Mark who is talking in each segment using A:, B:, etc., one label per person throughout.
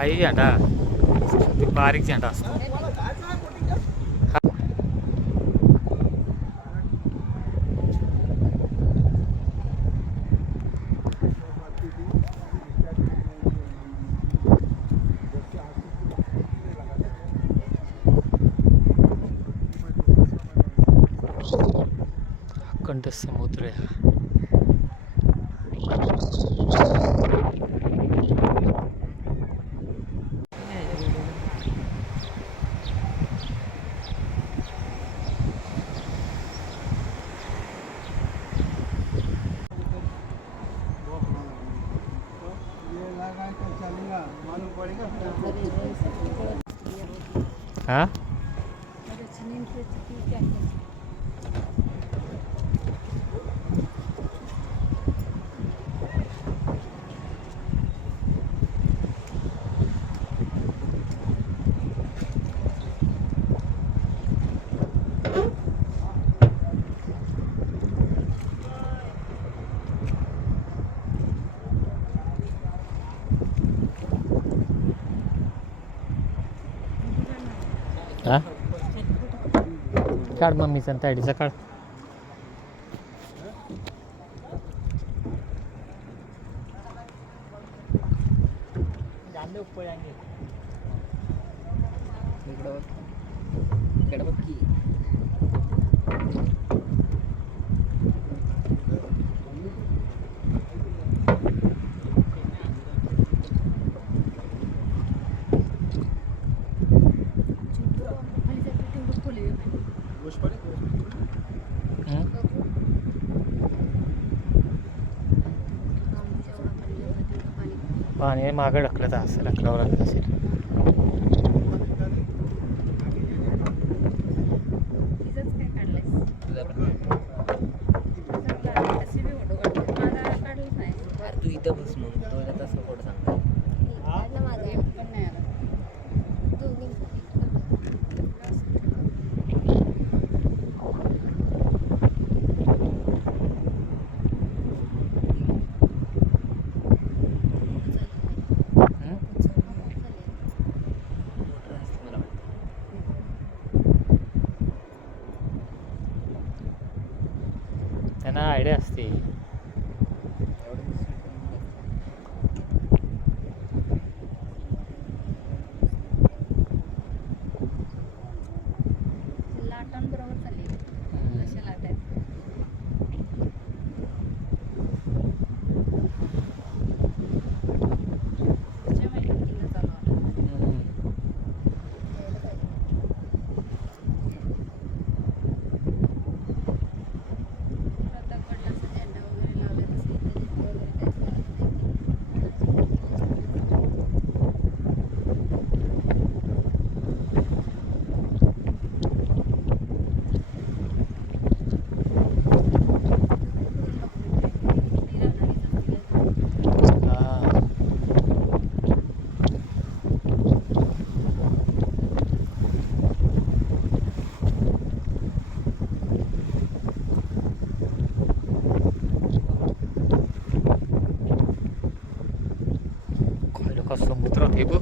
A: हाही झेंडा बारीक झेंडा असतो. अखंड समुद्र आहे हा. हा काढ मम्मीचा आणि तायडीचा काढ
B: इकडं बघ इकडं बघ की
A: हं? पाणी मागं ढकलत असेल ढकलावं लागत असेल.
B: तू इथं बस मग तुला तसं कोण सांगता
A: हं?
B: मोटर असते मला वाटतं
A: त्यांना आयडिया असते
C: लाटांबरोबर चालली
A: हं.
C: कशा लाट आहेत त्याच्या माहिती किल्ला चालू आहे
A: हं.
C: प्रतापगडला असं झेंडा वगैरे लावलेला असेल तर तिथे वगैरे काहीच करत नाही.
A: हा. काय लोक समुद्रात हे बघ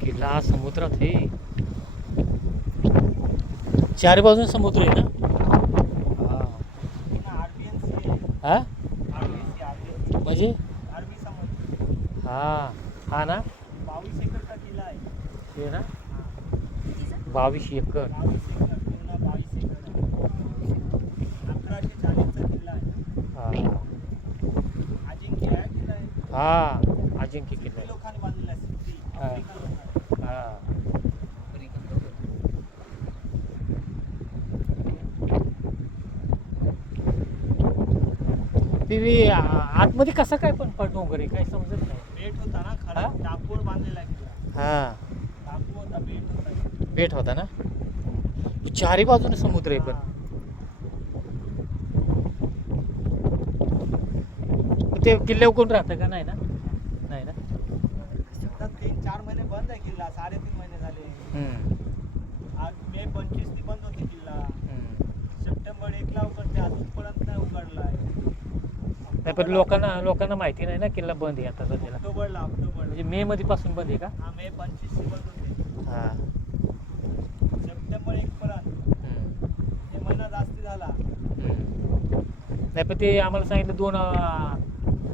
A: किल्ला हा समुद्रात हे चारी बाजून समुद्र आहे ना? हा? म्हणजे? हा. हा ना?
D: बावीस एकरचा किल्ला आहे
A: ना? बावीस एकर.
D: बावीस एकर बावीस किल्ला आहे.
A: हा
D: अजिंक्य आहे किल्ला आहे
A: हा अजिंक्य
D: किती
A: किल्ला आहे.
D: लोकांनी बांधलेला आहे सिद्धी
A: हा.
D: आफ्रिकन लोकांनी.
A: हा ते आतमध्ये कसा काय पण पट वगैरे काय समजत नाही.
D: बेट होता ना खरा? टापूवर बांधलेला किल्ला
A: हा.
D: टापू होता बेट होता.
A: बेट होता ना? चारी बाजूने समुद्र आहे पण. ते किल्ल्यावर कोण राहतं का? नाही ना? नाही ना?
D: आता तीन चार महिने बंद आहे किल्ला. साडेतीन महिने झाले. आज मे पंचवीस नी बंद होती किल्ला. सप्टेंबर एकला उघडते. अजूनपर्यंत नाही उघडला आहे
A: नाही पण लोकांना लोकांना माहिती नाही ना किल्ला बंद आहे आता सध्याला.
D: ऑक्टोबरला
A: म्हणजे मे मध्ये पासून बंद आहे का?
D: हा मे पंचवीस बंद होते
A: हा.
D: सप्टेंबर एक पर्यंत.
A: हम्म.
D: हे महिना जास्ती झाला.
A: हम्म. नाही पण ते आम्हाला सांगितलं दोन अं,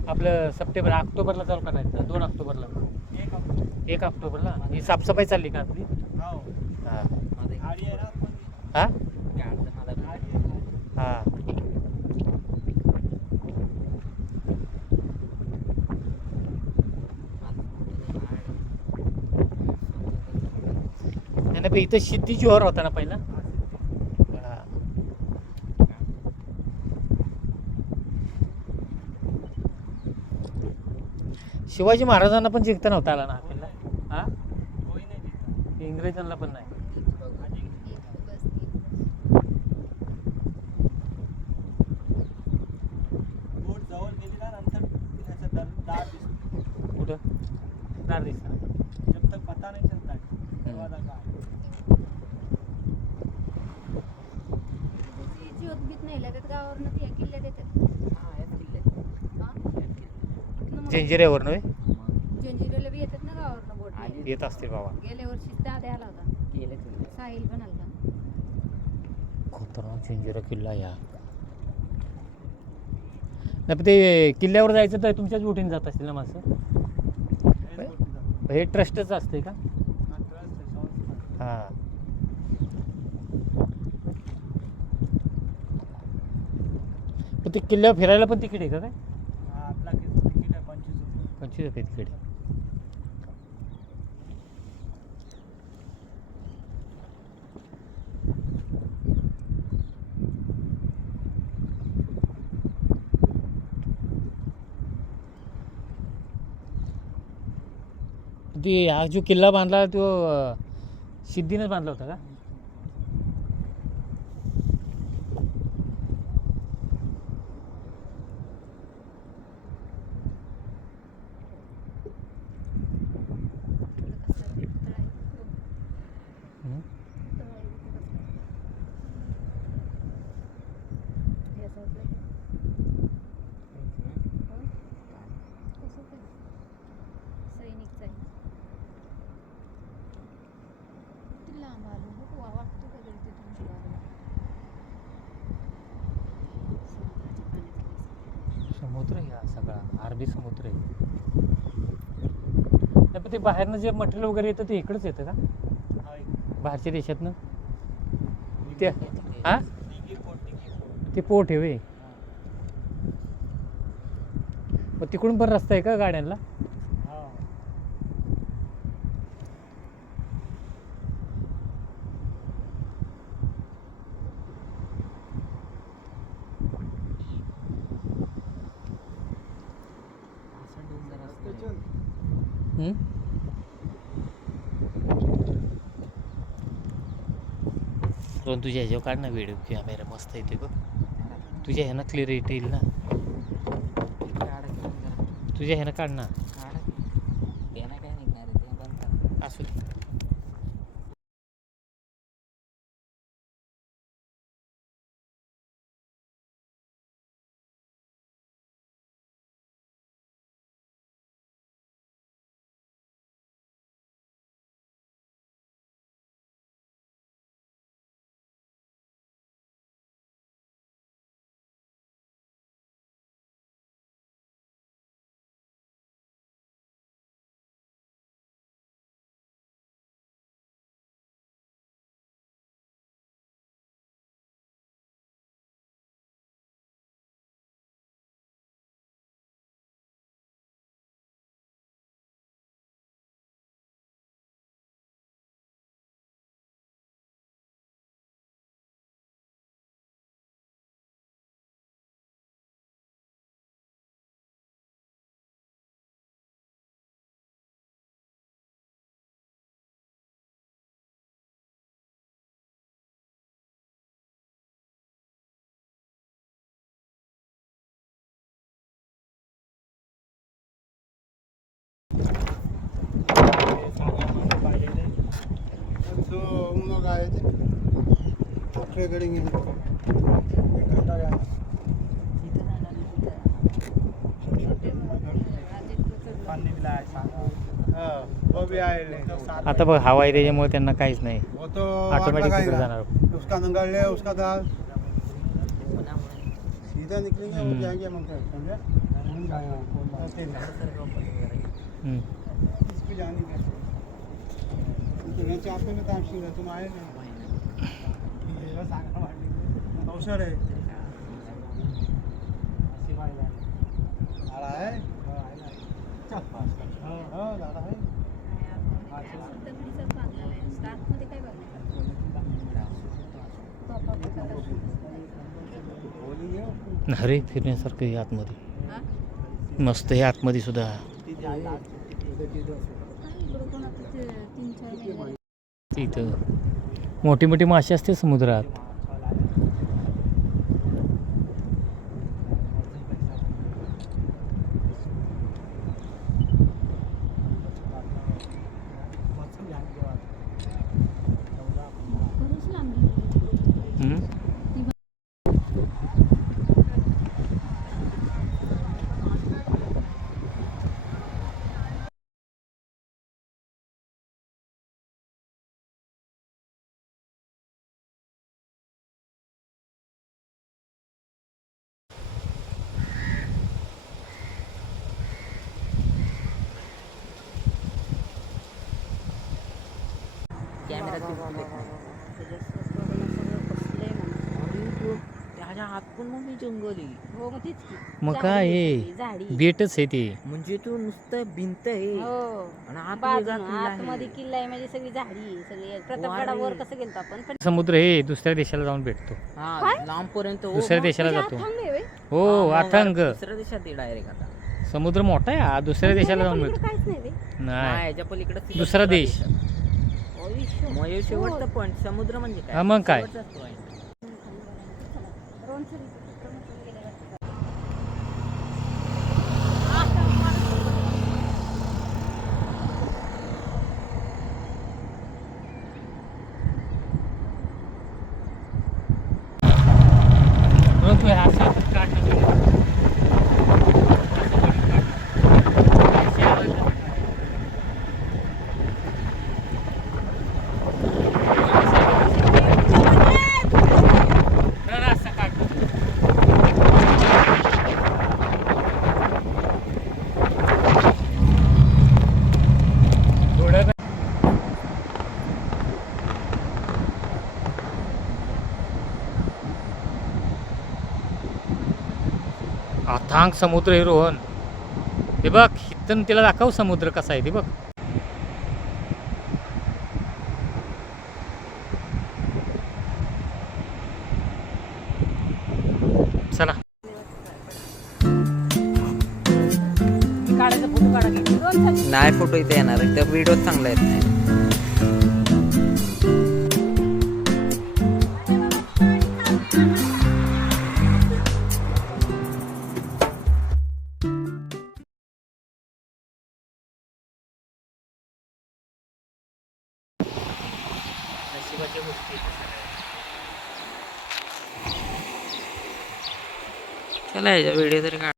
A: आपलं सप्टेंबर ऑक्टोबरला चालू करायचं दोन ऑक्टोबरला.
D: एक ऑक्टोबर.
A: एक ऑक्टोबरला. ही साफसफाई चालली का आपली?
D: हो.
A: हा.
B: माझं एक
D: गाडी आहे ना पण
A: हा
B: गाड तर मला
D: गाडी आहे गाडी.
A: हा पण इथं सिद्धी जोहर होता ना पहिला. शिवाजी महाराजांना पण जिंकता नव्हता आला ना हा?
D: तिथं
A: इंग्रजांना पण नाही. कुठं? दार दिसतं.
D: जब तक पता नहीं चलता है दरवाजा का है.
C: त्याची ज्योत बीत नाही लागत गावावरनं ते किल्ल्यात येतात हा? इथनं मग
A: जंजिऱ्यावर नव्हे
C: जंजिऱ्याला बी येतात ना गावावरनं बोट
B: आली.
A: येत असतील बाबा.
C: गेल्या वर्षी दादा आला होता. साहिल पण आला
A: खतरनाक जंजिरा किल्ला या. नाही पण ते किल्ल्यावर जायचं तर तुमच्याच बोटीने जात असतील ना माणसं. हे ट्रस्टच असते का?
D: हा, trust आहे, संस्था.
A: हा पण ते किल्ल्यावर फिरायला पण तिकीट आहे का काय?
D: हा, आपला किती तिकीट आहे पंचवीस रुपये.
A: पंचवीस रुपये तिकीट आहे. ते हा जो किल्ला बांधला तो अं, सिद्धीनेच बांधला होता का
C: कसं आहे, तळ आहे.
A: हम्म.
C: तळ आहे, इथे कसं आहे. हे असं होतंय. हो? कसं होतंय? सैनिकचं आहे ना. किती लांब आलो बघ वा वाटतो का तरी तिथून शिवायला समुद्राच्या पाण्यात दिसतं.
A: समुद्र आहे हा सगळा इकडे नाही, पण ते बाहेरनं जे मटेरियल वगैरे येतं ते इकडंच येतं का? बाहेरच्या देशातनं? ते हा? ते पोट आहे वे मग तिकडून पण रस्ता आहे का गाड्यांना
D: हा.
A: हम्म? दोन तुझ्या ह्याच्यावर काढ ना व्हिडिओ कॅमेरा मस्त येते बघ. तुझ्या ह्यानं क्लिअर येईल ना. तुझ्या ह्यानं काढ ना.
E: ಇದೆ ಕೊಕ್ಕರೆಗಳಿಂಗಿದೆ
A: आता बघ हवा आहे त्याच्यामुळे त्यांना काहीच नाही.
E: हो
A: ऑटोमॅटिक तिकडे जाणार.
E: उसका नंगाळले उसका दाल सीधा निकलेंगे जाएंगे मग समझा? इसको जाने तुम आए हे. अवसर आहे आला आहे चल. हो, दादा आहे.
C: आतमध्ये
E: होली आहे.
A: अरे फिरण्यासारखं हे आतमध्ये
C: हा?
A: मस्त हे आतमध्ये सुद्धा
C: काय
A: मोठी मोठी मासे असते समुद्रात
C: बरीच लांबी आहे.
A: हम्म.
B: कॅमेरा तिरकून येत नाही.
C: त्याच्यात बघणं सगळं कसलंय म्हणा.
B: त्याच्या हात पण मग मी जंगल. आहे
C: हो मग तीच की.
A: मग
C: झाडी
A: काय
C: आहे
A: हे?
C: झाडी.
A: बेटच आहे ते.
B: म्हणजे तू नुसतं भिंत आहे.
C: हो.
B: आणि
C: बाजूनं,
B: किल्ला
C: आतमध्ये
B: आहे
C: किल्ला आहे म्हणजे सगळी झाडी आहे सगळी. प्रतापगडावर
B: वारे.
C: कसं गेलतो आपण? पण
A: समुद्र हे दुसऱ्या देशाला जाऊन भेटतो.
B: हा
C: काय?
B: लांब पर्यंत हो.
A: दुसऱ्या. देशाला
C: म्हणजे
A: जातो? हो अथंग
B: दुसऱ्या देशात डायरेक्ट आता.
A: समुद्र मोठा आहे हा दुसऱ्या देशाला जाऊन भेटतो.
C: काहीच नाही व्हय.
A: नाही.
B: याच्या पलीकडे
A: दुसरा देश.
B: मग शेवटचं पण समुद्र म्हणजे काय
A: हा, मग काय?
B: शेवटचाच point.
C: रोणसरी क्रमांकाने गेल्यावर.
A: म्हणून तू ह्या साईडला काढ ना तू. ना, ना, असं काढ. थोडं ना- अथांग समुद्र आहे रोहन. हे बघ इथून तिला दाखव समुद्र कसा आहे ते बघ. चला.
B: नाही फोटो इथे येणार त्या व्हिडिओ चांगला येत नाही चला याच्या व्हिडिओ तरी काढ